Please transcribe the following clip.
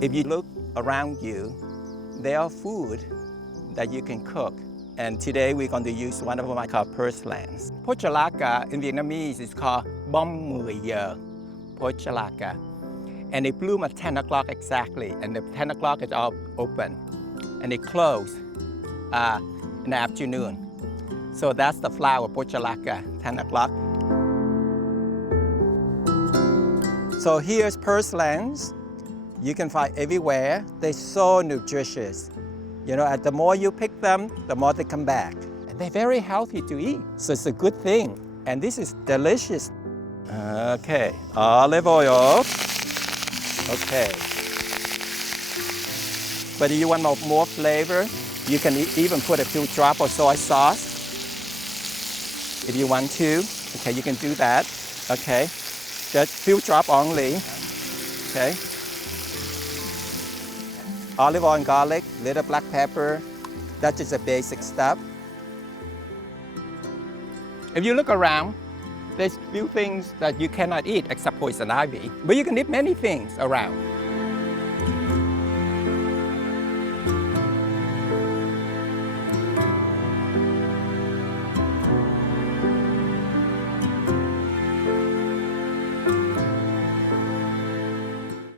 If you look around you, there are food that you can cook. And today we're going to use one of them I call Purslane. Pochalaka in Vietnamese is called bom mười giờ, Pochalaka. And they bloom at 10 o'clock exactly, and the 10 o'clock is all open. And they close in the afternoon. So that's the flower, Pochalaka, 10 o'clock. So here's Purslanes. You can find everywhere. They're so nutritious. You know, the more you pick them, the more they come back. And they're very healthy to eat, so it's a good thing. And this is delicious. Okay, olive oil. Okay. But if you want more flavor, you can even put a few drops of soy sauce. If you want to, okay, you can do that. Okay, just few drops only. Okay. Olive oil and garlic, little black pepper. That's just the basic stuff. If you look around, there's few things that you cannot eat except poison ivy. But you can eat many things around.